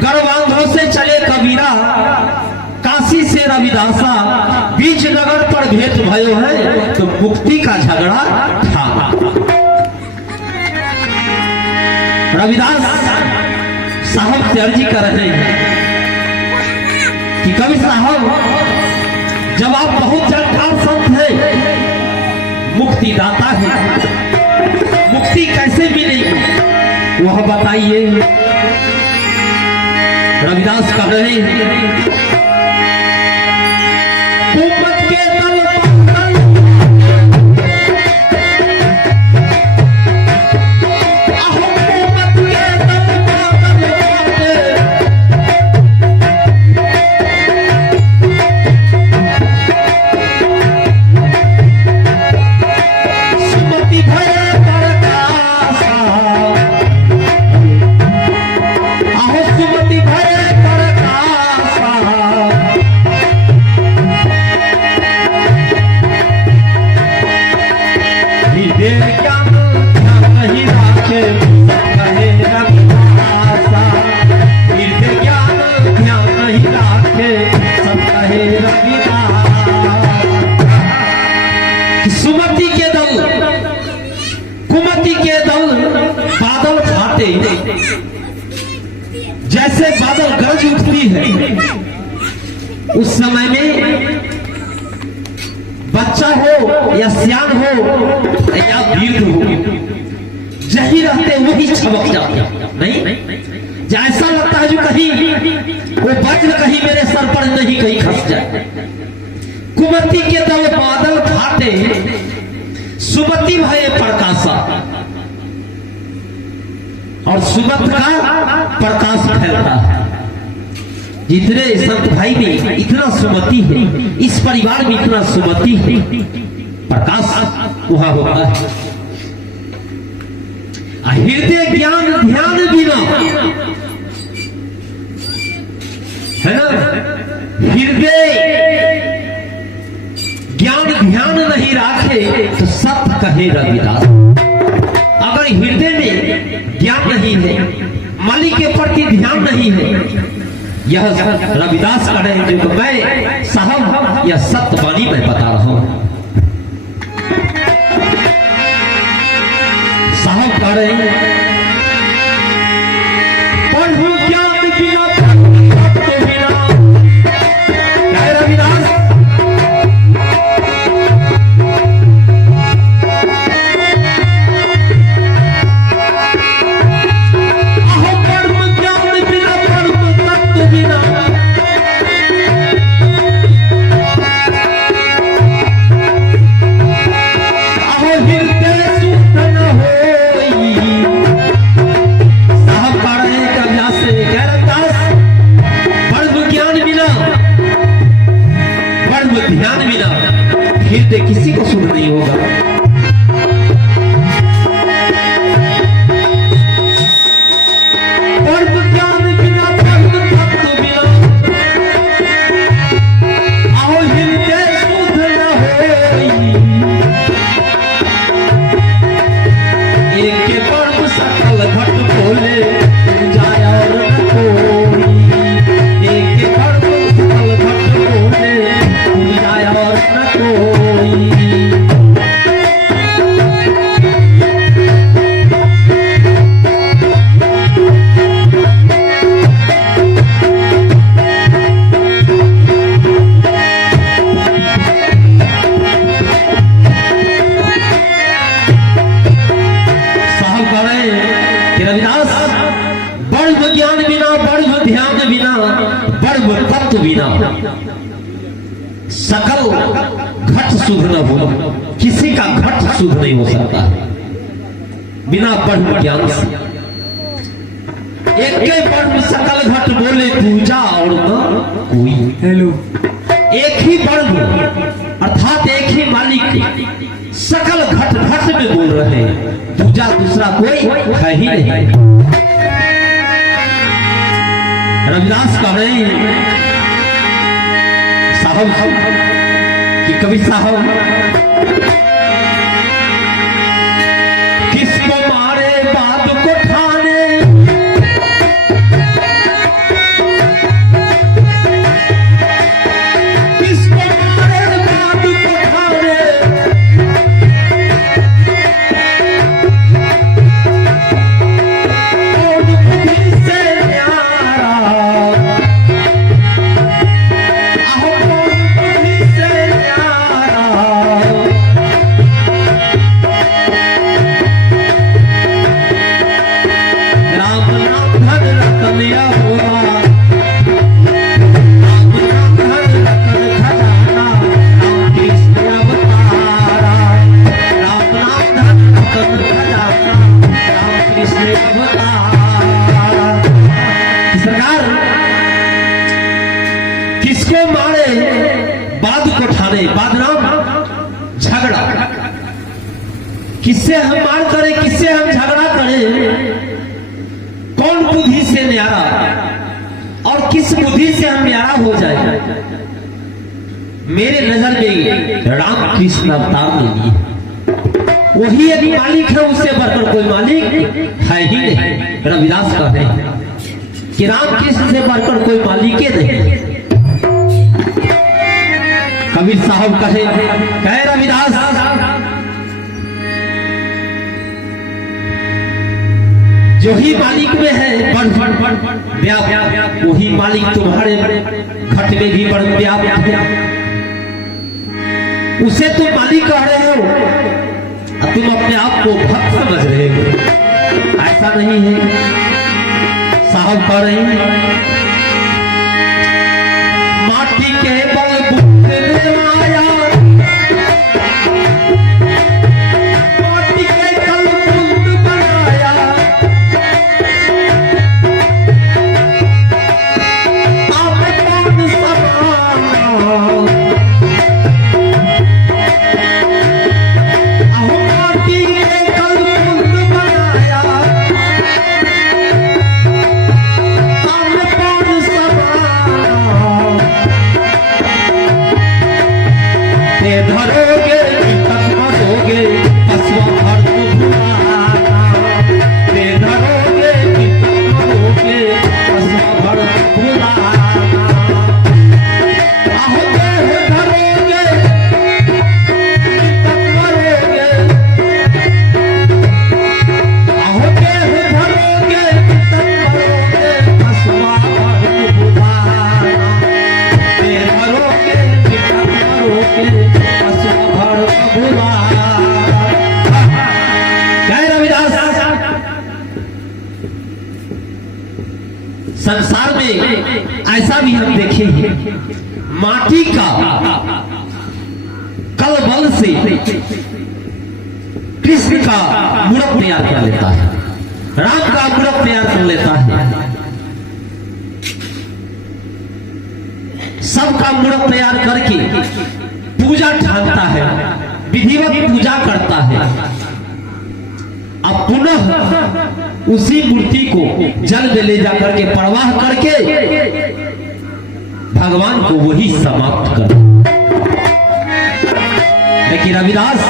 गढ़वांगों से चले कबीरा, काशी से रविदासा, बीच नगर पर भेंट भयो है तो मुक्ति का झगड़ा था। रविदास साहब से अर्जी कर रहे हैं कि कवि साहब, जब आप बहुत जानकार संत हैं, मुक्ति दाता है, मुक्ति कैसे मिलेगी वह बताइए। रविदास कह रहे हैं, कुमत के दल सुमति के दल, कुमति के दल बादल फाटे, जैसे बादल गरज उठती है उस समय में बच्चा हो या सियान हो या वृद्ध हो, जही रहते वही छबक जाते नहीं, जैसा लगता है जो कहीं वो वज्र कहीं मेरे सर पर नहीं कहीं खस जाए। कुमति के दल बादल फाटे, सुमति भय प्रकाशा, और सुमत का प्रकाश फैलता है। जितने संत भाई में इतना सुमति है, इस परिवार में इतना सुमति है, प्रकाश वहां होता है। हृदय ज्ञान ध्यान बिना है ना, हृदय ज्ञान ध्यान नहीं राखे तो सत्य कहे रविदास। अगर हृदय में ज्ञान नहीं है, मालिक के प्रति ध्यान नहीं है, यह रविदास का है जो मैं साहब यह सत्य वाणी मैं बता रहा हूं। साहब कह रहे हैं, पढ़ू ज्ञान बिना बिना, क्या है रविदास? ध्यान बिना हृदय किसी को सुन नहीं होगा। कर्म ज्ञान बिना, कर्म तत्व बिना, आओ हृदय शुद्ध न होई। एक कर्म सकल घट बोले जाय और न कोई, एक कर्म सकल घट बोले और न कोई। साहब कह रहे कि रविदास, बड़ ज्ञान बिना, बड़ ध्यान बिना, बड़ तत्व बिना सकल घट शुद्ध न हो। किसी का घट शुद्ध नहीं हो सकता है बिना ब्रह्म ज्ञान से। एक के ब्रह्म सकल घट बोले पूजा और न कोई। हेलो, एक ही ब्रह्म अर्थात एक ही मालिक सकल घट घट में बोल रहे हैं, पूजा दूसरा कोई है ही नहीं। रविदास कह रहे हैं साहब कि कवि साहब किसको मारे बात को ठाने, किसको मारे बात को ठाने, और बुद्धि से न्यारा, आहो बुद्धि से न्यारा। राम नाम धन रतनिया हुआ, राम नाम धन रतन खजाना, राम कृष्ण अवतारा। राम नाम धन रतन खजाना, राम कृष्ण अवतारा। सरकार किसको मारे बाद को ठाने, बदनाम झगड़ा, किससे हम मार करें, किससे हम झगड़ा करें, कौन बुद्धि से न्यारा और किस बुद्धि से हम न्यारा हो जाए। मेरे नजर में राम कृष्ण अवतार ले लिए, वही एक मालिक है, उससे बढ़कर कोई मालिक है ही नहीं। रविदास कहते हैं कि राम कृष्ण से बढ़कर कोई मालिक ही नहीं। कबीर साहब कहे रविदास जो ही मालिक में है व्याप, वही मालिक तुम्हारे घट में भी बड़ व्याप है। उसे तुम मालिक कह रहे हो और तुम अपने आप को भक्त समझ रहे हो, ऐसा नहीं है। साहब कह रहे हैं माटी के बल बुद्ध ने आया, माटी के बल बुद्ध बनाया, आप कौन समाना, आहो माटी के बल बुद्ध बनाया, आप कौन समाना। ते धरोगे तक मरोगे, पशुआ भर को भुलाना। ते धरोगे तक मरोगे, पशुआ भर को भुलाना। आहो देह धरोगे तक मरोगे, आहो देह धरोगे तक मरोगे, पशुआ भर को भुलाना। ते धरोगे तक मरोगे, पशुआ भर को भुलाना। कह रविदास संसार में ऐसा भी हम देखे हैं, माटी का कल बल से कृष्ण का मूर्त तैयार कर लेता है, राम का मूर्त तैयार कर लेता है, सबका मूर्त तैयार करके पूजा ठानता है, विधिवत पूजा करता है। अब पुनः उसी मूर्ति को जल में ले जाकर के प्रवाह करके भगवान को वही समाप्त कर। लेकिन रविदास,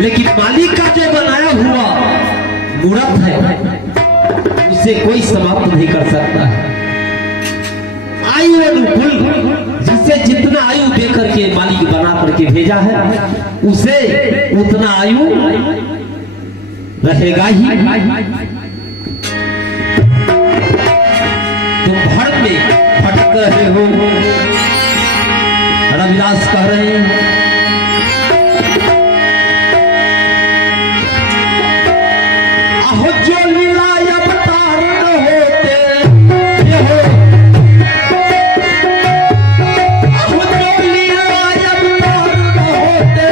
लेकिन मालिक का जो बनाया हुआ मूर्त है उसे कोई समाप्त नहीं कर सकता है। आयु अनुकूल, जिसे जितना आयु दे करके मालिक बना करके भेजा है उसे उतना आयु रहेगा ही। तुम भर में भटक रहे हो, रविदास कह रहे हैं आहो जो लीला अवतार न होते, ये हो आहो जो लीला अवतार न होते,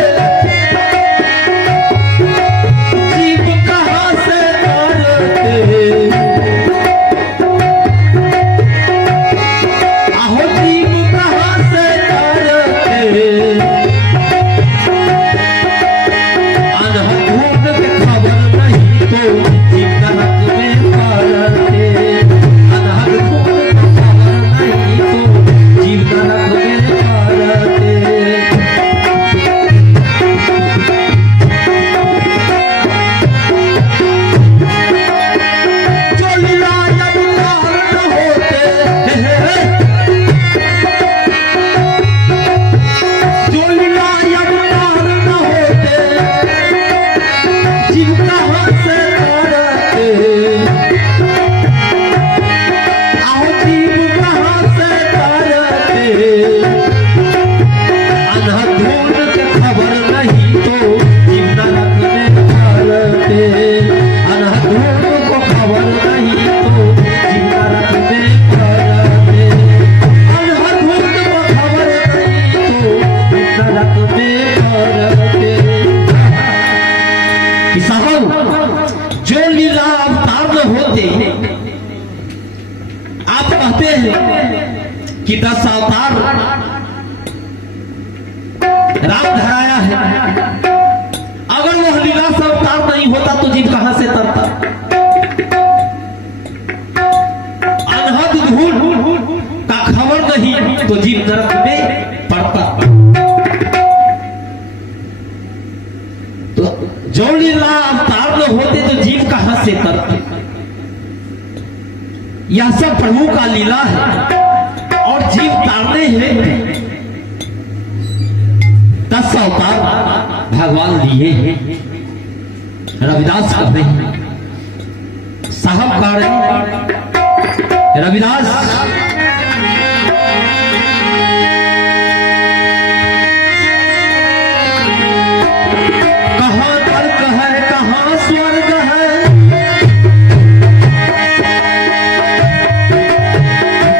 कि 10 अवतार राम धराया है। अगर वह लीला से अवतार नहीं होता तो जीव कहां से तरता। अनहद धूल का खबर नहीं तो जीव नरक में पड़ता। तो जो लीला अवतार न होते तो जीव कहां से तरते। यह सब प्रभु का लीला है और जीव तारने हैं। 10 अवतार भगवान लिए हैं। रविदास कहते हैं, साहब कह रहे हैं, रविदास कहां नरक है कहां स्वर्ग है,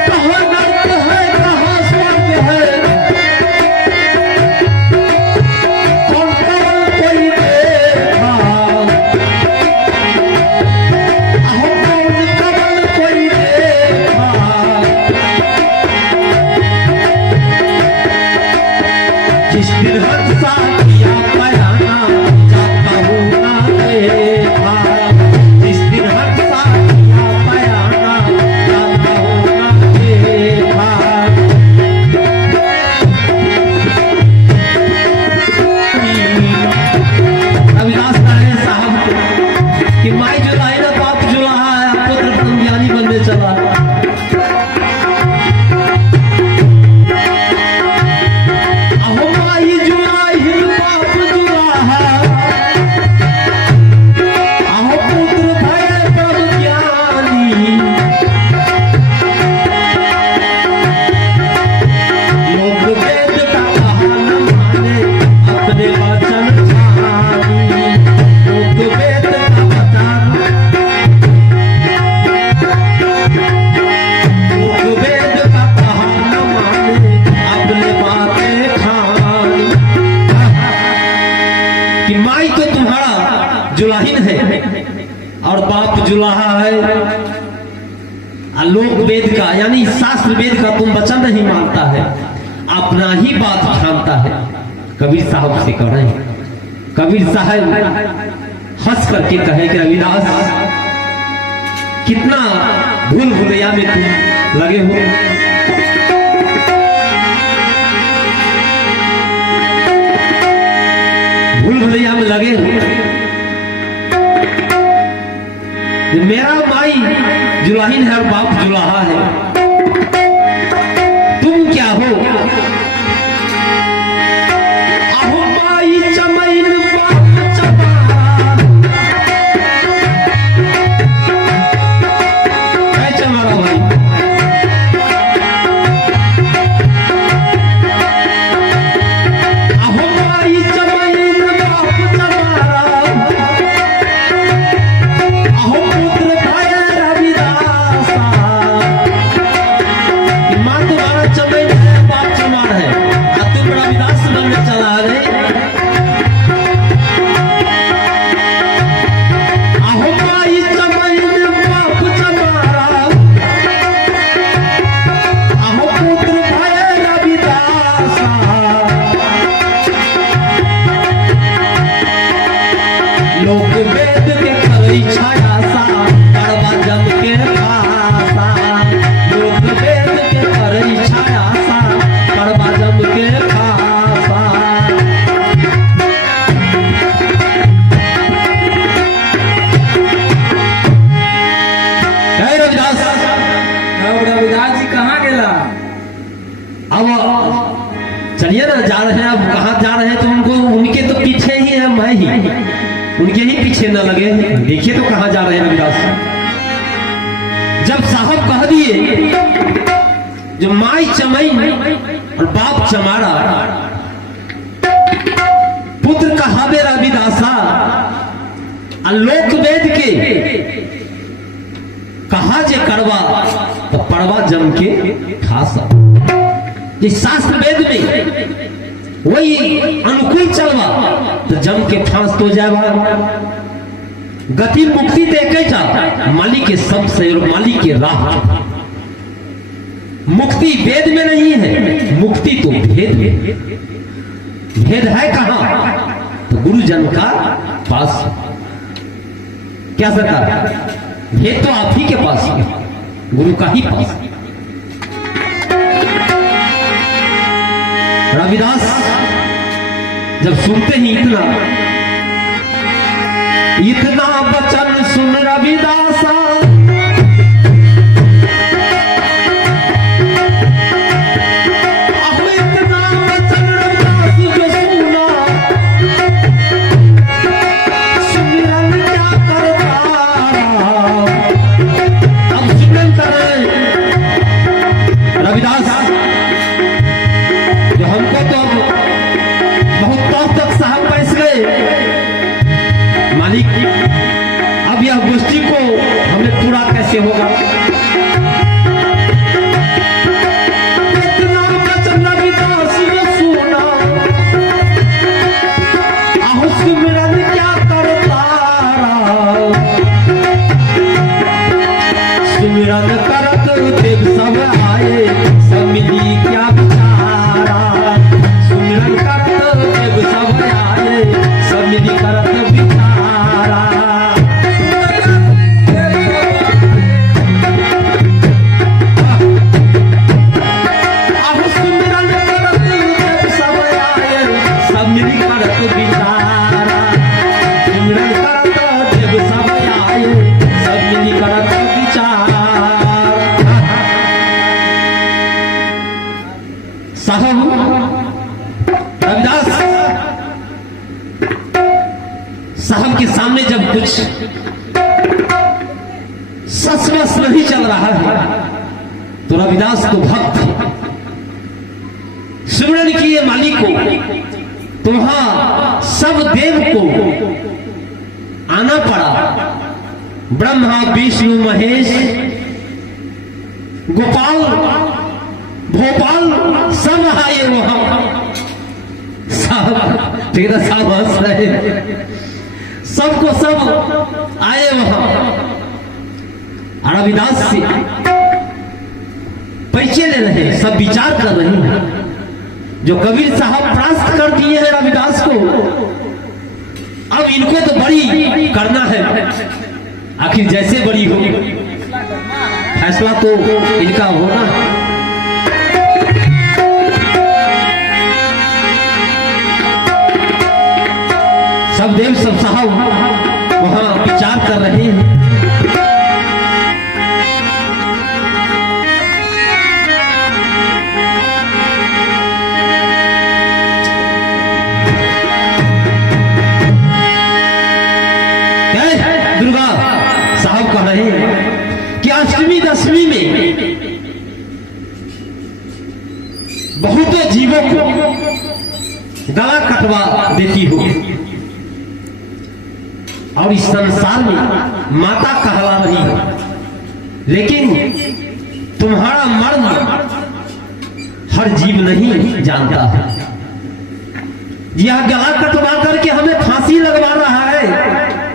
कहां नरक है कहां स्वर्ग है, कौन कौन कोई देखा, अहो कौन कौन कोई देखा। जिस दिन हंसा किया बयाना जाता हूँ ना देखा, जिस दिन हंसा किया बयाना जाता हूँ ना देखा। रविदास नारायण साहब कि माई जुला है ना बाप जुला है, पुत्र तुम ज्ञानी बनने चला। अहो माई जुला ही बाप जुला है, अहो पुत्र भय प्रभु ज्ञानी। लोग वेद का कहा न माने अपने वचन छानी, लोग वेद का वचन, लोग वेद का कहा न माने अपने बातें खानी। कि माई तो तुम्हारा जुलाहिन है और बाप जुलाहा है। लोक वेद का यानी शास्त्र वेद का तुम वचन नहीं मानता है, अपना ही बात ठानता है। कबीर साहब से कह रहे हैं, कबीर साहब हंस करके कहे कि रविदास कितना भूल भुलैया में तुम लगे हो। भूल भुलैया में लगे हो। मेरा माई जुलाहिन है और बाप जुलाहा है, तुम क्या हो। अहो माई चमैन बाप चमारा, है चमारा भाई। अहो माई चमैन बाप चमारा, अहो पुत्र भय रविदासा। मां तुम्हारा चमैन है बाप चमार है और तुम रविदास बनने चला रे। अहो माई चमैन बाप चमारा, अहो पुत्र भय रविदासा। लोक वेद के करई छाया सा कड़वा जम के खासा, लोक वेद के करई छाया सा कड़वा जम के खासा। कहे रविदास, अब रविदास जी कहाँ गेला? अब चलिए ना, जा रहे हैं। अब कहाँ जा रहे हैं तो उनको, उनके तो पीछे ही है, मैं ही उनके ही पीछे न लगे। देखिए तो कहाँ जा रहे हैं रविदास। जब साहब कह दिए जो माई चमैन और बाप चमारा, पुत्र कहावे रविदासा, लोक वेद के कहा जे करवा तो पड़वा जम के खासा। इस शास्त्र वेद में वही अनुकूल चलवा तो जम के फांस तो जावा। गति मुक्ति देखे जा मालिक के सब से और मालिक के राह। मुक्ति वेद में नहीं है, मुक्ति तो भेद में। भेद है कहां? तो गुरुजन का पास। क्या सरकार? भेद तो आप ही के पास है, गुरु का ही पास। रविदास जब सुनते ही इतना वचन सुन रविदासा, अब इतना वचन रविदास जो सुना, सुमिरन क्या करता। अब सुमिरन कर रहे रविदास, जो हमको तो बहुत तौर तक साहब पैस गए मालिक, अब यह गोष्ठी को हमें पूरा कैसे होगा? इतना वचन रविदास ने सुना, आहु सुमिरन क्या करता। सुमिरन करत देव सब आए, सब मिली क्या विचारा। सुमिरन करत देव सब आए, सब मिली करत विचारा। आहु सुमिरन करत देव सब आए, सब मिली करत विचारा। सुमिरन करत देव सब आए, सब मिली करत विचारा। साहब रविदास साहब के सामने जब कुछ सच नहीं चल रहा है, तो रविदास को भक्त सुमिरन किए मालिक को, तो वहां सब देव को आना पड़ा। ब्रह्मा विष्णु महेश गोपाल भोपाल सब आए वहां। साहब तेरा साहब हंस रहे, सबको सब आए वहां। रविदास से परिचय ले रहे, सब विचार कर रहे हैं। जो कबीर साहब प्रास्त कर दिए हैं रविदास को, अब इनको तो बड़ी करना है। आखिर जैसे बड़ी हो, फैसला तो इनका होना है। सब देव सब साहब वहां विचार कर रहे हैं। दुर्गा साहब कह रहे हैं कि अष्टमी दशमी में बहुतों जीवों को गला कटवा देती हो, और इस संसार में माता कहला रही हो, लेकिन तुम्हारा मर्म हर जीव नहीं जानता है। यह गला कटवा करके हमें फांसी लगवा रहा है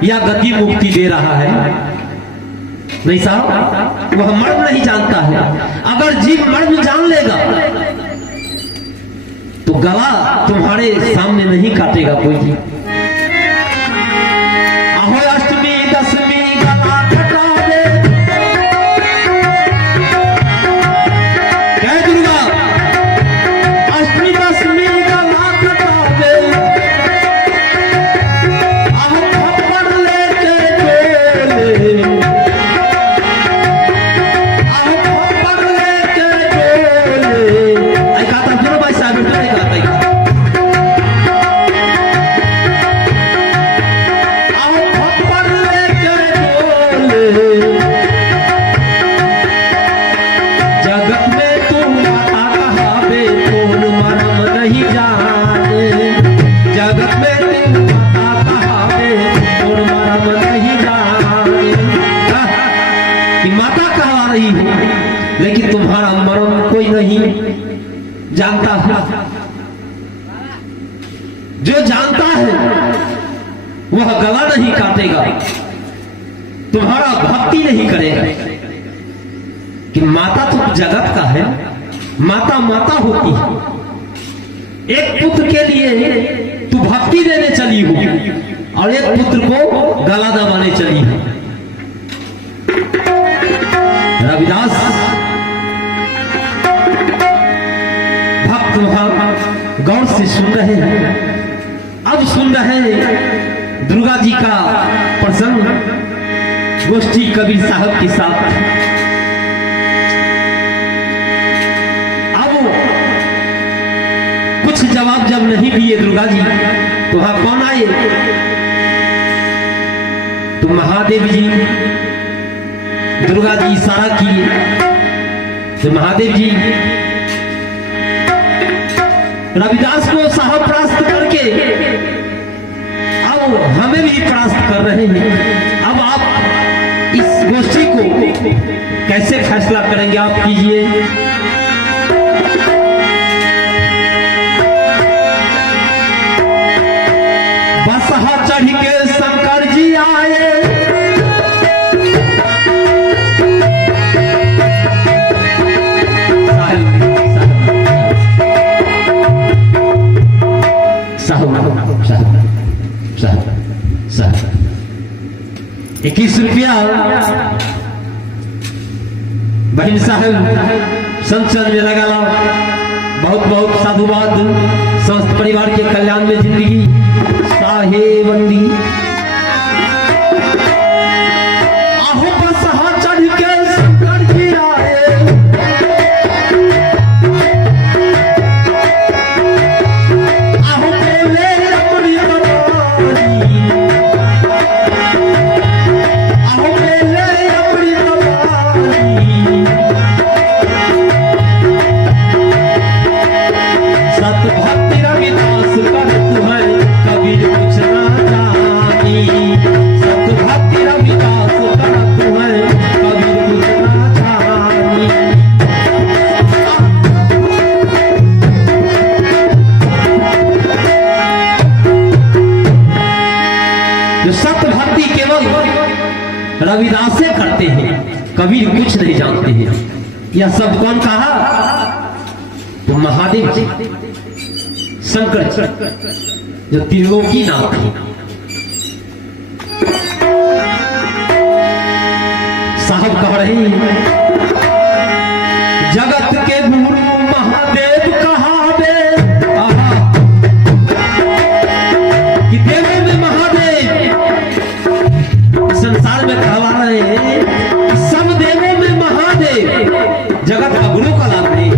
या गति मुक्ति दे रहा है? नहीं साहब, वह मर्म नहीं जानता है। अगर जीव मर्म जान लेगा तो गला तुम्हारे सामने नहीं काटेगा कोई भी। अहो अष्टमी दशमी गला कटा दे, जय दुर्गा। अष्टमी दशमी गला कटा दे, अहो थप्पड़ लेके डोले, अहो थप्पड़ लेके डोले। आई कहता सुनो भाई साहब, लेकिन तुम्हारा मर्म कोई नहीं जानता है। जो जानता है वह गला नहीं काटेगा, तुम्हारा भक्ति नहीं करेगा। कि माता तो जगत का है, माता माता होती है। एक पुत्र के लिए तू भक्ति देने चली हो और एक पुत्र को गला दबाने चली हो। रविदास भक्त वहां गौर से सुन रहे हैं। अब सुन रहे हैं दुर्गा जी का प्रसंग गोष्ठी कबीर साहब के साथ। अब कुछ जवाब जब नहीं दिए दुर्गा जी तो वहां कौन आए? तो महादेव जी। दुर्गा जी इशारा किए तो महादेव जी रविदास को साहब परास्त करके अब हमें भी परास्त कर रहे हैं। अब आप इस गोष्ठी को कैसे फैसला करेंगे? आप कीजिए। बसहा चढ़ के शंकर जी आए, ₹21 बहन साहब संसद में लगा ला। बहुत बहुत साधुवाद। समस्त परिवार के कल्याण में जिंदगी साहेबंदी। आहो बसहा चढ़ के शंकर जी आए, आहो बोले अपनी तबाही, आहो बोले अपनी तबाही। सत भक्ति रविदास करत है कबीर कुछ ना जानी। सत भक्ति रविदास करत है कबीर कुछ ना जानी। जो सत भक्ति केवल रविदास से करते हैं, कबीर कुछ नहीं जानते हैं। यह सब कौन कहा? तो महादेव जी, शंकर जी जो त्रिलोकी नाथ थे। साहब कह रहे हैं जगत के गुरु महादेव कहावे। कि देवों में महादेव, संसार में कहवा रहे हैं सब देवों में महादेव जगत का गुरु कहलाते हैं।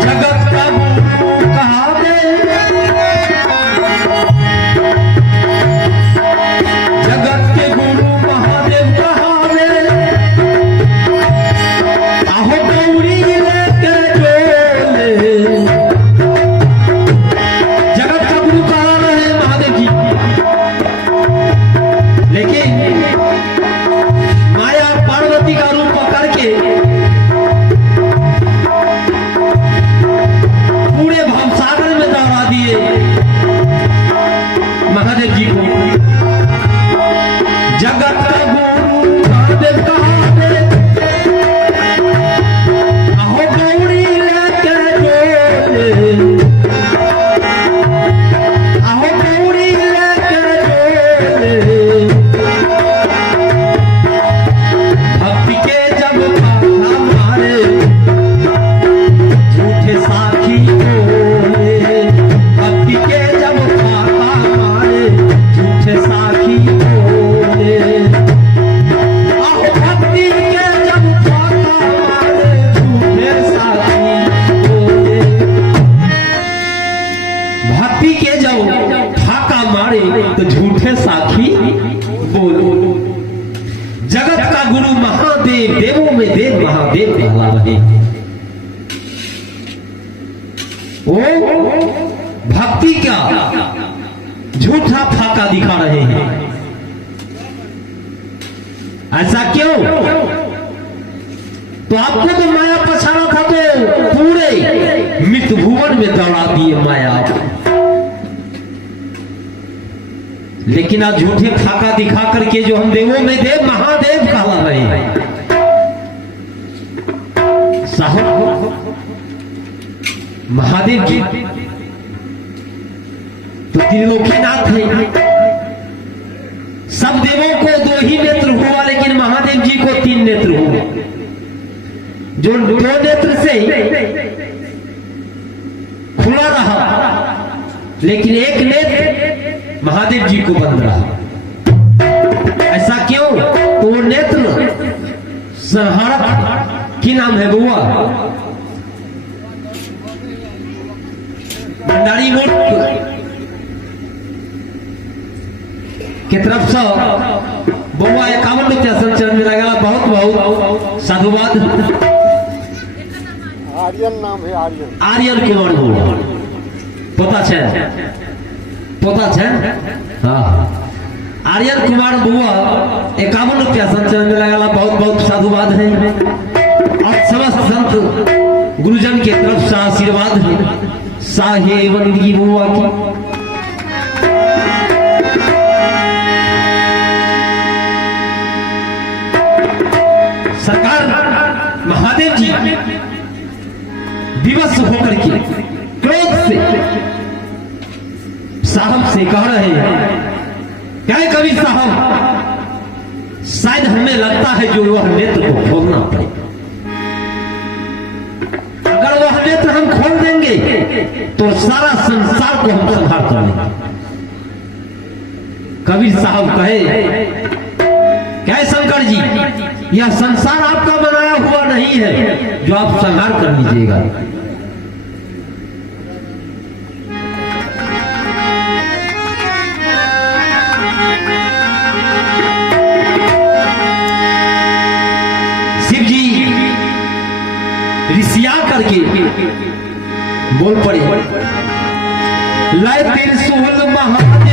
जगत का गुरु कहावे, जगत के गुरु महादेव कहावे। आहो गौरी लेके डोले, जगत का गुरु कहा रहे महादेव जी। लेकिन माया पार्वती का रूप पकड़ के पूरे भवसागर में दौड़ा दिए महादेव जी को। जगत का गुरु महादेव कहावे, आहो गौरी लेके डोले, आहो गौरी लेके डोले। भक्ति के जब पाखा मारे झूठे साखी बोले। भक्ति के जब पाखा मारे झूठे साखी बोले। आहो भक्ति के जब पाखा मारे झूठे साखी बोले। भक्ति के जब फाका मारे तो झूठे साखी बोलो। जगत का गुरु महादेव, देवों में देव महादेव कहला रहे। वो भक्ति का झूठा फाका दिखा रहे हैं। ऐसा क्यों? तो आपको तो माया पछाड़ा था तो पूरे मृत भुवन में दौड़ा दिए माया। लेकिन आज झूठे फाका दिखा करके जो हम देवों में देव महादेव कहला रहे हैं, साहब महादेव जी तो त्रिलोकीनाथ है। सब देवों को 2 ही नेत्र हुआ, लेकिन महादेव जी को 3 नेत्र हुआ। जो 2 नेत्र से खुला रहा, लेकिन 1 नेत्र महादेव जी को बंद रहा। ऐसा क्यों? तो वो नेत्र संहारक की नाम है बुआ, भंडारी मोट की तरफ से बउआ 51 रुपया संचरण में लगा। बहुत बहुत साधुवाद। आर्यन नाम है, आर्यन आर्यन कुमार बउआ पोता छे, पोता छे। हाँ, आर्यन कुमार बउआ 51 रुपया संचरण में लगा। बहुत बहुत साधुवाद है। और समस्त संत गुरुजन के तरफ से आशीर्वाद है। साहे बंदगी बउआ की। सरकार महादेव जी विवश होकर के क्रोध से साहब से कह रहे हैं, क्या कवि साहब, शायद हमें लगता है जो वह नेत्र को खोलना पड़ेगा। अगर वह नेत्र हम खोल देंगे तो सारा संसार को हम संहार कर लेंगे। कबीर साहब कहे, क्या शंकर जी, यह संसार आपका बनाया हुआ नहीं है जो आप संहार कर लीजिएगा। शिव जी ऋषिया करके बोल पड़े, लय त्रिशूल महादेव